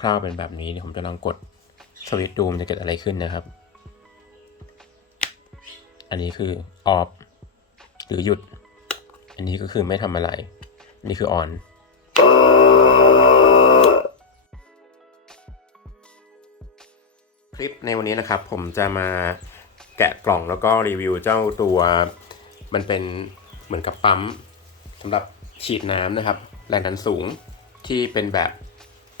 คร่าวๆเป็นแบบนี้เดี๋ยวผมจะลองกดสวิตช์ดูมันจะเกิดอะไรขึ้นนะครับ อันนี้คือออฟหรือหยุด อันนี้ก็คือไม่ทำอะไรนนี้คือออนคลิปในวันนี้นะครับ ผมจะมาแกะกล่องแล้วก็รีวิวเจ้าตัวมันเป็นเหมือนกับปั๊มสำหรับฉีดน้ำนะครับ แรงดันสูงที่เป็นแบบ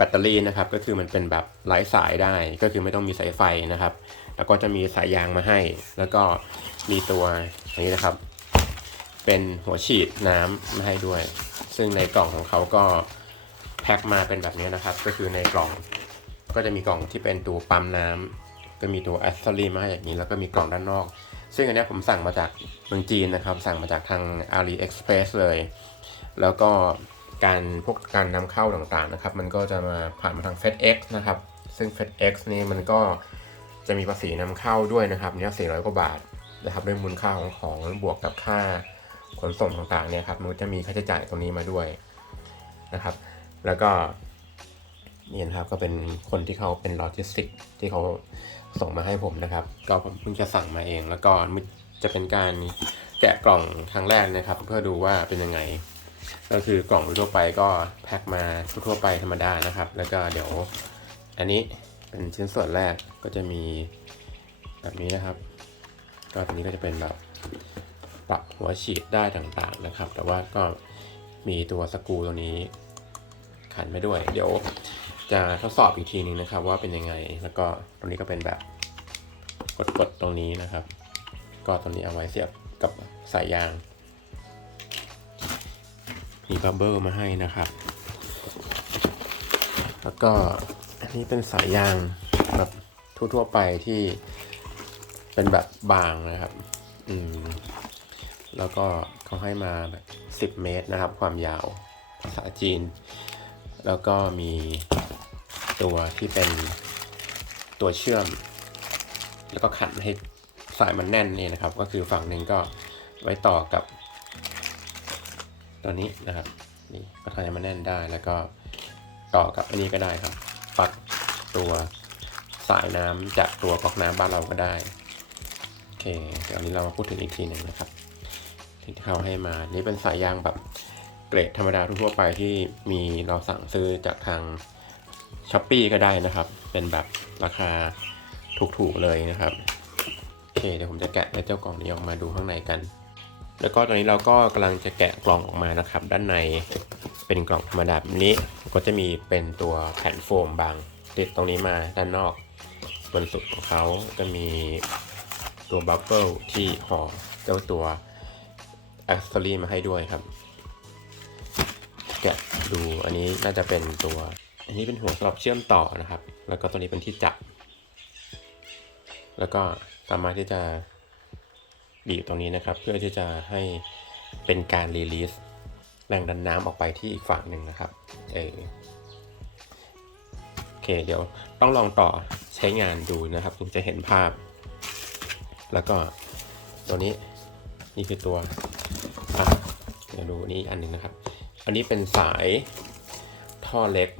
ตเตอรี่นะครับก็คือมันเป็นแบบไร้สายได้ก็คือไม่ต้องมีสายไฟนะครับ แล้วก็จะมีสายยางมาให้ แล้วก็มีตัวอันนี้นะครับ เป็นหัวฉีดน้ำมาให้ด้วย ซึ่งในกล่องของเขาก็แพ็คมาเป็นแบบนี้นะครับ ก็คือในกล่องก็จะมีกล่องที่เป็นตัวปั๊มน้ำก็มีตัวแอสซอรี่มาให้อย่างนี้ แล้วก็มีกล่องด้านนอก ซึ่งอันนี้ผมสั่งมาจากเมืองจีนนะครับ สั่งมาจากทาง AliExpress เลย แล้วก็ การพวกการนำเข้าต่างๆนะครับ มันก็จะมาผ่านมาทาง FedEx นะครับ ซึ่ง FedEx นี่มันก็จะมีภาษีนำเข้าด้วยนะครับเนี่ย400กว่าบาทนะครับด้วยมูลค่าของของบวกกับค่าขนส่งต่างๆเนี่ยครับมันจะมีค่าใช้จ่ายตรงนี้มาด้วยนะครับ แล้วก็นี่นะครับก็เป็นคนที่เขาเป็นโลจิสติกที่เขาส่งมาให้ผมนะครับ ก็ผมเพิ่งจะสั่งมาเอง แล้วก็จะเป็นการแกะกล่องครั้งแรกนะครับ เพื่อดูว่าเป็นยังไง ก็คือกล่องทั่วไปก็แพ็คมาทั่วไปธรรมดานะครับ แล้วก็เดี๋ยวอันนี้เป็นชิ้นส่วนแรกก็จะมีแบบนี้นะครับ ก็ตัวนี้ก็จะเป็นแบบปรับหัวฉีดได้ต่างๆนะครับ แต่ว่าก็มีตัวสกูตัวนี้ขันไม่ด้วย เดี๋ยวจะทดสอบอีกทีหนึงนะครับ ว่าเป็นยังไง แล้วก็ตรงนี้ก็เป็นแบบกดๆตรงนี้นะครับ ก็ตรงนี้เอาไว้เสียบกับสายยาง มีบับเบิลมาให้นะครับ แล้วก็อันนี้เป็นสายยางแบบทั่วๆไปที่เป็นแบบบางนะครับ อืม แล้วก็เขาให้มาแบบ10เมตรนะครับ ความยาวภาษาจีน แล้วก็มีตัวที่เป็นตัวเชื่อม แล้วก็ขันให้สายมันแน่นนี่นะครับ ก็คือฝั่งหนึ่งก็ไว้ต่อกับ ตัวนี้นะครับนี่ก็ทำให้มันแน่นได้แล้วก็ต่อกับอันนี้ก็ได้ครับปักตัวสายน้ำจากตัวก๊อกน้ำบ้านเราก็ได้โอเคเดี๋ยวอันนี้เรามาพูดถึงอีกทีหนึ่งนะครับที่เขาให้มานี่เป็นสายยางแบบเกรดธรรมดาทั่วไปที่มีเราสั่งซื้อจากทางช้อปปีก็ได้นะครับ เป็นแบบราคาถูกๆเลยนะครับ โอเค เดี๋ยวผมจะแกะเจ้ากล่องนี้ออกมาดูข้างในกัน แล้วก็ตอนนี้เราก็กำลังจะแกะกล่องออกมานะครับ ด้านในเป็นกล่องธรรมดาแบบนี้ก็จะมีเป็นตัวแผ่นโฟมบาง ติดตรงนี้มาด้านนอกบนสุดของเขาจะมีตัวบับเบิลที่ห่อเจ้าตัวอ c เซ s รี่มาให้ด้วยครับแกะดูอันนี้น่าจะเป็นตัว อันนี้เป็นหัวสำหรับเชื่อมต่อนะครับ แล้วก็ตัวนี้เป็นที่จับ แล้วก็สามารถที่จะ บีบตรงนี้นะครับ เพื่อที่จะให้เป็นการรีลีสแรงดันน้ำออกไปที่อีกฝั่งหนึ่งนะครับเออโอเคเดี๋ยวต้องลองต่อใช้งานดูนะครับถึงจะเห็นภาพ แล้วก็ตัวนี้นี่คือตัวอะเดี๋ยวดูนี่อันหนึ่งนะครับ อันนี้เป็นสายท่อเล็ก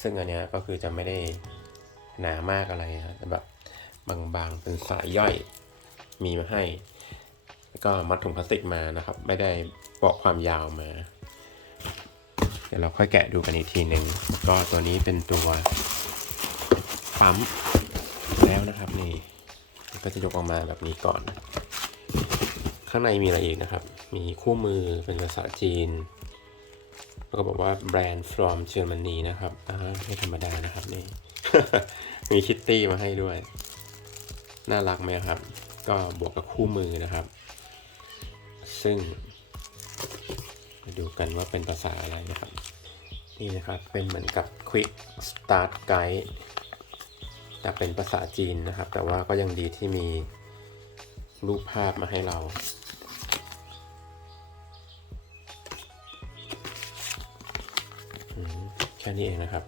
ซึ่งอันเนี้ยก็คือจะไม่ได้หนามากอะไรนะแต่แบบบางๆเป็นสายย่อย มีมาให้ แล้วก็มัดถุงพลาสติกมานะครับ ไม่ได้บอกความยาวมา เดี๋ยวเราค่อยแกะดูกันอีกทีหนึ่งก็ตัวนี้เป็นตัวปั๊มแล้วนะครับนี่ก็จะยกออกมาแบบนี้ก่อน ข้างในมีอะไรอีกนะครับ มีคู่มือเป็นภาษาจีนแล้วก็บอกว่าแบรนด์ from Germany นะครับอ่าไม่ธรรมดานะครับนี่ มีคิตตี้มาให้ด้วย น่ารักไหมครับ ก็บวกกับคู่มือนะครับ ซึ่งดูกันว่าเป็นภาษาอะไรนะครับ นี่นะครับเป็นเหมือนกับ Quick Start Guide แต่เป็นภาษาจีนนะครับ แต่ว่าก็ยังดีที่มีรูปภาพมาให้เราแค่นี้เองนะครับ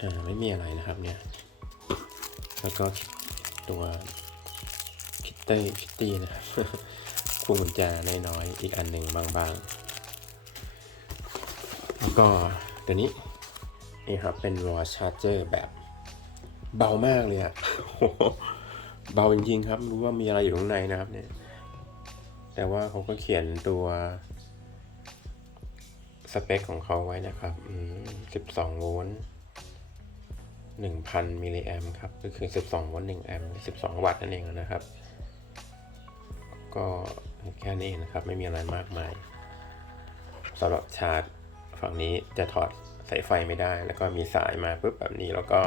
อ่า ไม่มีอะไรนะครับเนี่ย แล้วก็ ตัวคิตเตี้คิตตี้นะครับคู่กุญแจน้อยๆอีกอันหนึ่งบางๆ แล้วก็ตัวนี้นี่ครับเป็นรอชาร์เจอร์แบบเบามากเลยอะเบาจริงๆครับไม่รู้ว่ามีอะไรอยู่ข้างในนะครับเนี่ย แต่ว่าเขาก็เขียนตัวสเปคของเขาไว้นะครับ 12 โวลต์ 1,000 มิลลิแอมครับ ก็คือ 12วลต์1แอมป์12 วัตต์นั่นเองนะครับ ก็แค่นี้นะครับ ไม่มีอะไรมากมายสำหรับชาร์จฝั่งนี้จะถอดสายไฟไม่ได้ แล้วก็มีสายมาปุ๊บแบบนี้ แล้วก็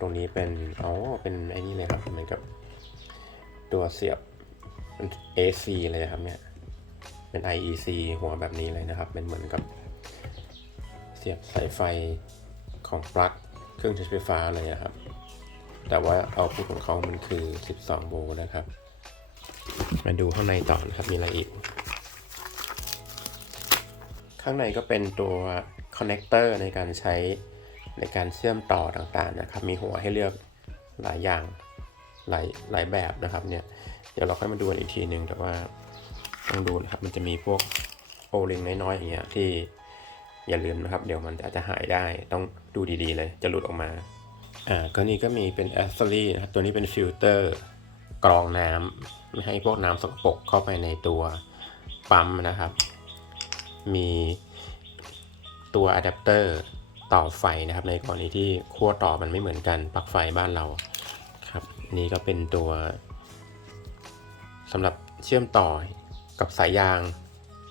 ตรงนี้เป็นอ๋อเป็นไอ้นี่เลยครับเหมือนกับตัวเสียบ AC เลยครับเนี่ย เป็น IEC หัวแบบนี้เลยนะครับ เป็นเหมือนกับเสียบสายไฟของปลั๊ก รื่องใช้ไฟฟ้าเลยนะครับ แต่ว่าเอาพุทของเขามันคือ 12 โวลต์นะครับ มาดูข้างในต่อนะครับ มีอะไรอีก ข้างในก็เป็นตัวคอนเน c เตอร์ในการใช้ในการเชื่อมต่อต่างๆนะครับ มีหัวให้เลือกหลายอย่างหลายหลายแบบนะครับเนี่ยเดี๋ยวเราค่อยมาดูกันอีกทีหนึ่งแต่ว่าต้องดูนะครับมันจะมีพวกโอลิงน้อยๆอย่างเงี้ยที่ อย่าลืมนะครับ เดี๋ยวมันอาจจะหายได้ต้องดูดีๆเลยจะหลุดออกมาอ่าก็นี่ก็มีเป็นแอสเซอรี่นะครับตัวนี้เป็นฟิลเตอร์กรองน้ำไม่ให้พวกน้ำสกปรกเข้าไปในตัวปั๊มนะครับ มีตัวอะแดปเตอร์ต่อไฟนะครับ ในกรณีที่ขั้วต่อมันไม่เหมือนกันปลั๊กไฟบ้านเราครับนนี่ก็เป็นตัวสำหรับเชื่อมต่อกับสายยาง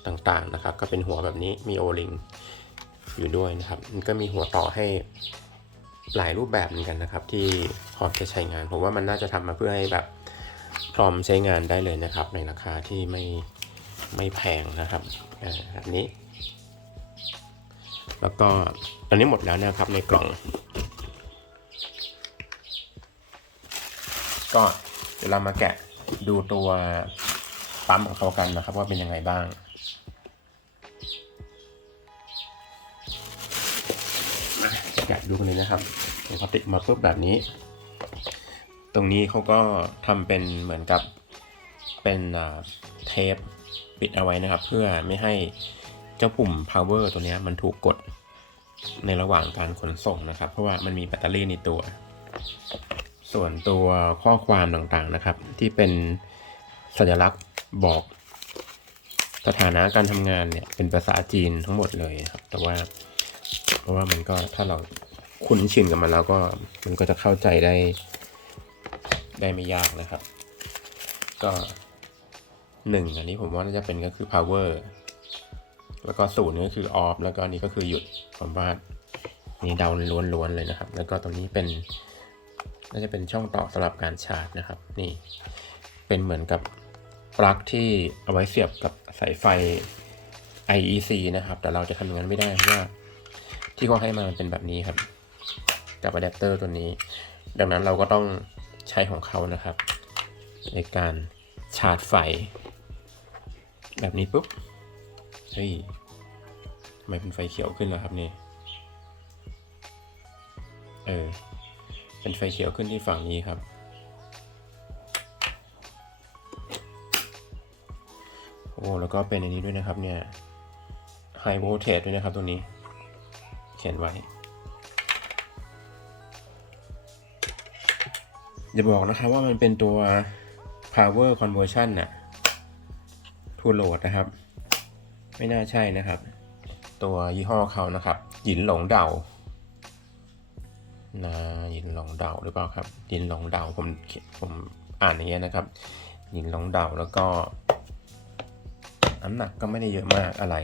ต่างๆนะครับ ก็เป็นหัวแบบนี้มีโอลิง อยู่ด้วยนะครับ มันก็มีหัวต่อให้หลายรูปแบบเหมือนกันนะครับ ที่พร้อมจะใช้งานผมว่ามันน่าจะทำมาเพื่อให้แบบพร้อมใช้งานได้เลยนะครับ ในราคาที่ไม่ไม่แพงนะครับอ่าแบบนี้ แล้วก็ตอนนี้หมดแล้วนะครับในกล่อง ก็เดี๋ยวเรามาแกะดูตัวปั๊มของเขากันนะครับ ว่าเป็นยังไงบ้าง ดูกันเลยนะครับเดี๋ยวเขาติดมาปุ๊บแบบนี้ ตรงนี้เขาก็ทำเป็นเหมือนกับเป็นเทปปิดเอาไว้นะครับ เพื่อไม่ให้เจ้าปุ่ม power ตัวนี้มันถูกกดในระหว่างการขนส่งนะครับ เพราะว่ามันมีแบตเตอรี่ในตัว ส่วนตัวข้อความต่างๆนะครับ ที่เป็นสัญลักษณ์บอกสถานะการทำงานเนี่ยเป็นภาษาจีนทั้งหมดเลยครับ แต่ว่าเพราะว่ามันก็ถ้าเรา คุ้นชินกับมันแล้วก็มันก็จะเข้าใจได้ ได้ไม่ยากนะครับ ก็หนึ่งอันนี้ผมว่าน่าจะเป็นก็คือ power แล้วก็ศูนย์ก็คือ off แล้วก็อันนี้ก็คือหยุดผมว่านี่เดาล้วนๆเลยนะครับ แล้วก็ตรงนี้เป็นน่าจะเป็นช่องต่อสำหรับการชาร์จนะครับ นี่เป็นเหมือนกับปลั๊กที่เอาไว้เสียบกับสายไฟ IEC นะครับ แต่เราจะทำอย่างนั้นไม่ได้เพราะว่าที่เขาให้มามันเป็นแบบนี้ครับ กับอะแดปเตอร์ตัวนี้ ดังนั้นเราก็ต้องใช้ของเขานะครับ ในการชาร์จไฟ แบบนี้ปุ๊บเฮ้ยทำไมเป็นไฟเขียวขึ้นแล้วครับนี่เออเป็นไฟเขียวขึ้นที่ฝั่งนี้ครับ โอ้แล้วก็เป็นอันนี้ด้วยนะครับเนี่ย High Voltage ด้วยนะครับตัวนี้ เขียนไว้ อย่าบอกนะครับว่ามันเป็นตัว power conversion น่ะ to load นะครับ ไม่น่าใช่นะครับ ตัวยี่ห้อเขานะครับ หยินหลงเดานาหยินหลงเดาหรือเปล่าครับหยินหลงเดาผมเขียนผมอ่านอย่างเงี้ยนะครับหยินหลงเดาแล้วก็น้ำหนักก็ไม่ได้เยอะมากอะไร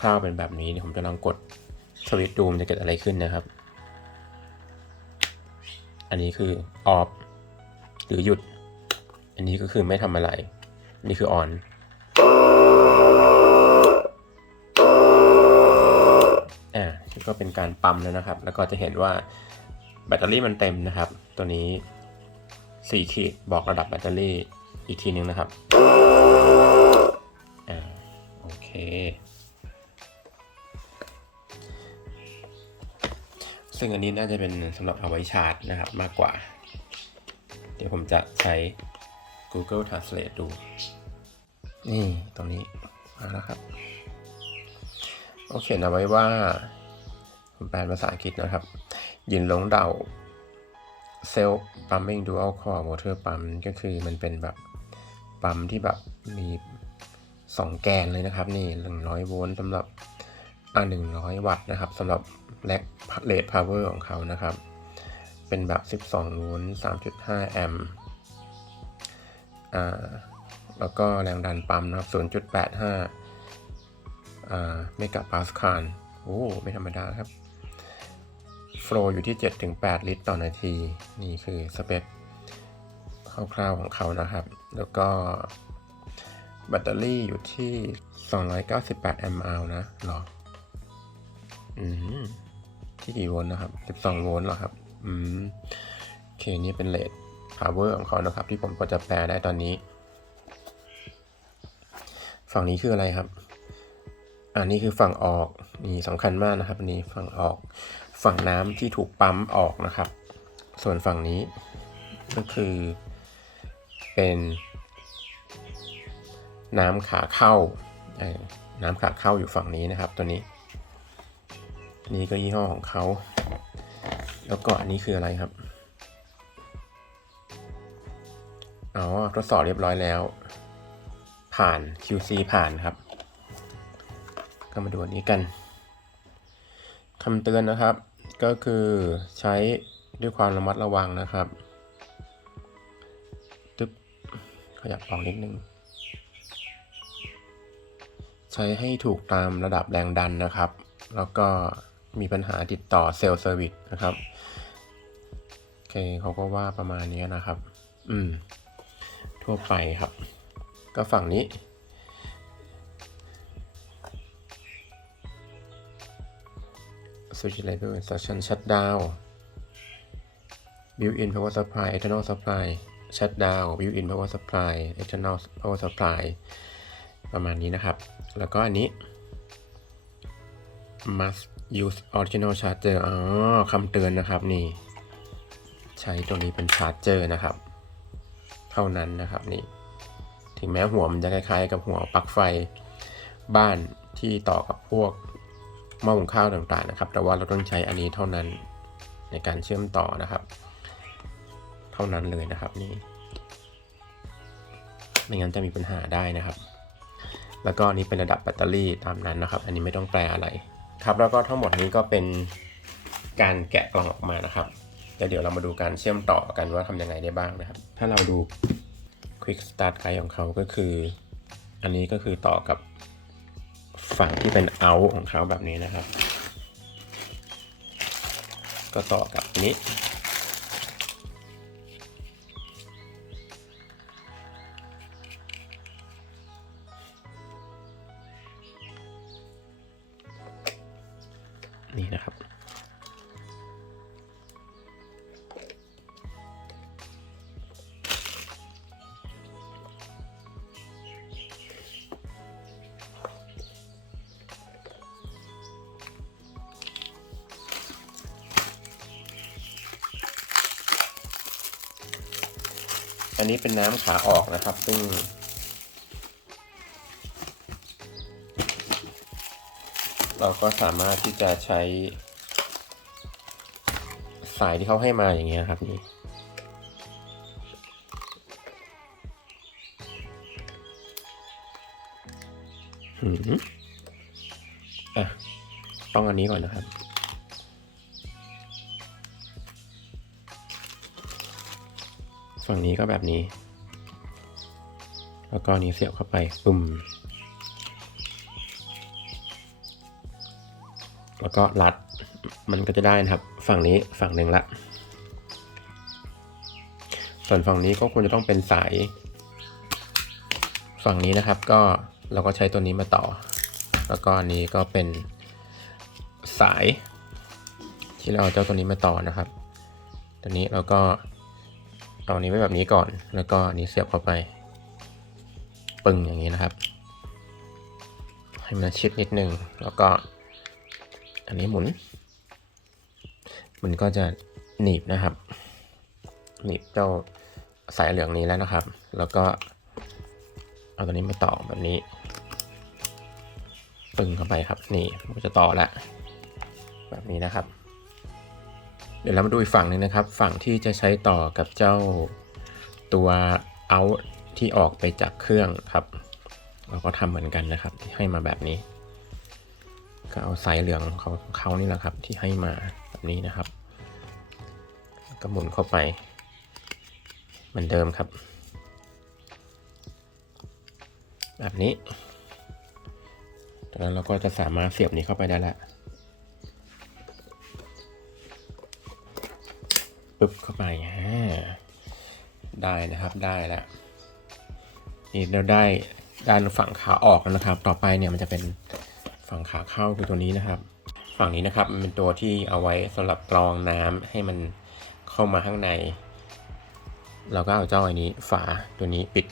คร่าวๆเป็นแบบนี้เดี๋ยวผมจะลองกดสวิตช์ดูมันจะเกิดอะไรขึ้นนะครับ อันนี้คือ off หรือหยุด อันนี้ก็คือไม่ทำอะไร นี่คือ on อ่าก็เป็นการปั๊มแล้วนะครับ แล้วก็จะเห็นว่าแบตเตอรี่มันเต็มนะครับ ตัวนี้ 4 ขีดบอกระดับแบตเตอรี่อีกทีนึงนะครับ ซึ่งอันนี้น่าจะเป็นสำหรับเอาไว้ชาร์จนะครับมากกว่า เดี๋ยวผมจะใช้ Google Translate ดู นี่ตรงนี้มาแล้วครับเขาเขียนเอาไว้ว่าผมแปลภาษาอังกฤษนะครับ ยินหลงเดาเซลปั๊มมิ่งดูอัลคอร์วอเตอร์ปั๊มก็คือมันเป็นแบบปั๊มที่แบบมีสองแกนเลยนะครับ นี่หนึ่งร้อยโวลต์สำหรับ อ่าหนึ่งร้อยวัตต์นะครับสำหรับแลกเลทพาวเวอร์ของเขานะครับ เป็นแบบ 12 โวลต์ 3.5 แอมป์อ่าแล้วก็แรงดันปั๊มนะครับ 0.85อ่าเมกะปาสคาลโอ้ไม่ธรรมดาครับโฟลอยู่ที่ 7-8 ลิตรต่อนาที นี่คือสเปคคร่าวๆของเขานะครับ แล้วก็แบตเตอรี่อยู่ที่ 298แอมป์อาวนะหรออืม ที่กี่โวลต์นะครับ 12 โวลต์หรอครับ อืมโอเค นี่เป็นเลท power ของเขานะครับ ที่ผมก็จะแปลได้ตอนนี้ ฝั่งนี้คืออะไรครับ อันนี้คือฝั่งออก นี่สำคัญมากนะครับ อันนี้ฝั่งออก ฝั่งน้ำที่ถูกปั๊มออกนะครับ ส่วนฝั่งนี้ก็คือเป็นน้ำขาเข้าน้ำขาเข้าอยู่ฝั่งนี้นะครับตัวนี้ นี่ก็ยี่ห้อของเขา แล้วก็อันนี้คืออะไรครับ อ๋อ ทดสอบเรียบร้อยแล้ว ผ่าน QC ผ่านครับ ก็มาดูอันนี้กันคำเตือนนะครับ ก็คือใช้ด้วยความระมัดระวังนะครับตึ๊บขยับออกนิดนึง ใช้ให้ถูกตามระดับแรงดันนะครับ แล้วก็ มีปัญหาติดต่อเซลล์เซอร์วิสนะครับโอเคเขาก็ว่าประมาณนี้นะครับ อืม ทั่วไปครับ ก็ฝั่งนี้ switch label instruction shutdown built-in power supply external supply shutdown built-in power supply external power supply ประมาณนี้นะครับ แล้วก็อันนี้ must use original charger อ๋อคำเตือนนะครับนี่ ใช้ตัวนี้เป็นชาร์จเจอร์นะครับ เท่านั้นนะครับนี่ ถึงแม้หัวมันจะคล้ายๆ กับหัวปลั๊กไฟบ้านที่ต่อกับพวกหม้อหุงข้าวต่างๆนะครับ แต่ว่าเราต้องใช้อันนี้เท่านั้นในการเชื่อมต่อนะครับ เท่านั้นเลยนะครับนี่ไม่งั้นจะมีปัญหาได้นะครับ แล้วก็อันนี้เป็นระดับแบตเตอรี่ตามนั้นนะครับ อันนี้ไม่ต้องแปลอะไร ครับแล้วก็ทั้งหมดนี้ก็เป็นการแกะกล่องออกมานะครับแต่เดี๋ยวเรามาดูการเชื่อมต่อกันว่าทำยังไงได้บ้างนะครับ ถ้าเราดู Quick Start Guide ของเขาก็คือ อันนี้ก็คือต่อกับฝั่งที่เป็น out ของเขาแบบนี้นะครับ ก็ต่อกับนี้ อันนี้เป็นน้ำขาออกนะครับ ซึ่ง เราก็สามารถที่จะใช้ สายที่เขาให้มาอย่างเงี้ยครับนี่หืมอะ ต้องอันนี้ก่อนนะครับ ฝั่งนี้ก็แบบนี้ แล้วก็นี้เสียบเข้าไปปุ่ม แล้วก็รัด มันก็จะได้นะครับ ฝั่งนี้ฝั่งหนึ่งละ ส่วนฝั่งนี้ก็ควรจะต้องเป็นสาย ฝั่งนี้นะครับก็เราก็ใช้ตัวนี้มาต่อ แล้วก็อันนี้ก็เป็นสาย ที่เราเอาเจ้าตัวนี้มาต่อนะครับ ตัวนี้เราก็ เอาอันนี้ไว้แบบนี้ก่อน แล้วก็นี้เสียบเข้าไปปึ้งอย่างนี้นะครับ ให้มันชิดนิดนึง แล้วก็ อันนี้หมุน มันก็จะหนีบนะครับ หนีบเจ้าสายเหลืองนี้แล้วนะครับ แล้วก็เอาตัวนี้มาต่อแบบนี้ ปึ้งเข้าไปครับ นี่มันจะต่อแล้วแบบนี้นะครับ เดี๋ยวเรามาดูอีกฝั่งหนึ่งนะครับ ฝั่งที่จะใช้ต่อกับเจ้าตัวเอาที่ออกไปจากเครื่องครับ เราก็ทำเหมือนกันนะครับ ที่ให้มาแบบนี้ ก็เอาสายเหลืองของเขาเขานี่แหละครับ ที่ให้มาแบบนี้นะครับก็หมุนเข้าไป เหมือนเดิมครับ แบบนี้จากนั้นเราก็จะสามารถเสียบนี้เข้าไปได้แล้ว ปึ๊บเข้าไปอ่าได้นะครับได้แล้วนี่เราได้ด้านฝั่งขาออกแล้วนะครับ ต่อไปเนี่ยมันจะเป็นฝั่งขาเข้าคือตัวนี้นะครับ ฝั่งนี้นะครับมันเป็นตัวที่เอาไว้สำหรับกรองน้ำให้มันเข้ามาข้างใน เราก็เอาเจ้าอันนี้ฝาตัวนี้ปิด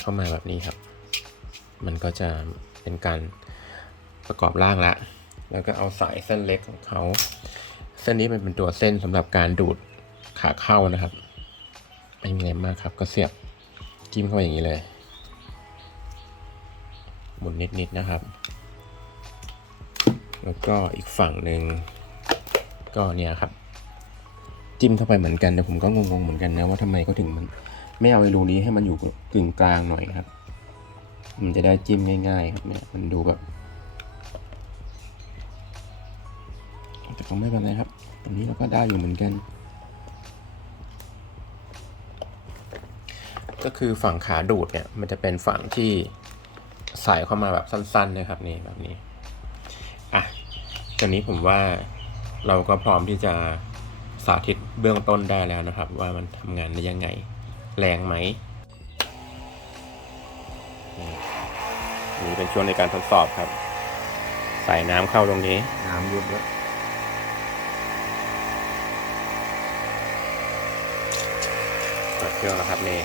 เข้ามาแบบนี้ครับ มันก็จะเป็นการประกอบร่างละแล้วก็เอาสายเส้นเล็กของเขา เส้นนี้มันเป็นตัวเส้นสำหรับการดูดขาเข้านะครับ ไม่มีอะไรมากครับ ก็เสียบจิ้มเข้าไปอย่างนี้เลย หมุนนิดๆนะครับ แล้วก็อีกฝั่งหนึ่งก็เนี่ยครับ จิ้มเข้าไปเหมือนกันแต่ผมก็งงๆเหมือนกันนะว่าทำไมเขาถึงมันไม่เอาไอ้รูนี้ให้มันอยู่กึ่งกลางหน่อยครับ มันจะได้จิ้มง่าย ๆ ครับเนี่ยมันดูแบบ แต่ก็ไม่เป็นไรครับ ตรงนี้เราก็ได้อยู่เหมือนกัน ก็คือฝั่งขาดูดเนี่ย มันจะเป็นฝั่งที่ใส่เข้ามาแบบสั้นๆนะครับนี่แบบนี้อะตอนนี้ผมว่าเราก็พร้อมที่จะสาธิตเบื้องต้นได้แล้วนะครับ ว่ามันทำงานได้ยังไง แรงไหมนี่เป็นช่วงในการทดสอบครับ ใส่น้ำเข้าตรงนี้ น้ำยุบแล้ว ครื่องแล้วครับนี่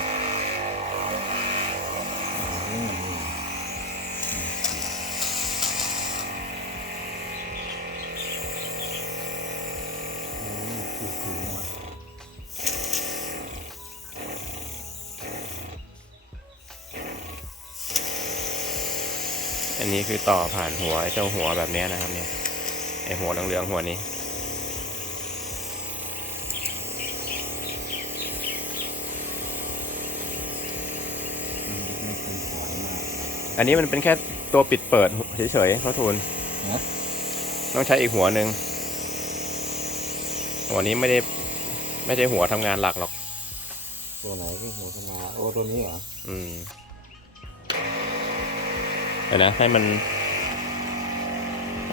อันนี้คือต่อผ่านหัวไอ้เจ้าหัวแบบนี้นะครับเนี่ยไอหัวเหลืองๆหัวนี้ ไม่เป็นสวยมาก อันนี้มันเป็นแค่ตัวปิดเปิดเฉยๆเขาทูลนะต้องใช้อีกหัวหนึ่งหัวนี้ไม่ได้ไม่ใช่หัวทำงานหลักหรอก ตัวไหนที่หัวขนาโอ้ตัวนี้เหรอ อืมเดี๋ยวนะ ให้มัน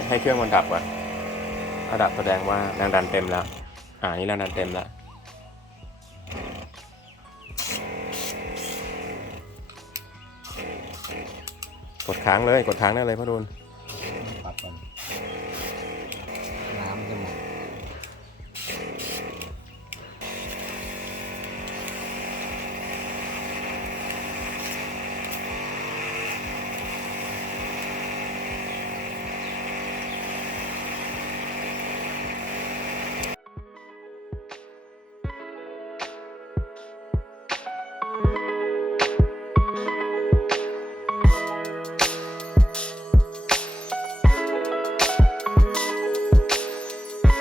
ให้เครื่องมันดับก่อนถ้าดับแสดงว่าแรงดันเต็มแล้ว อ่านี่แรงดันเต็มแล้ว กดค้างเลย กดค้างได้เลยพ่อดูนปัดมัน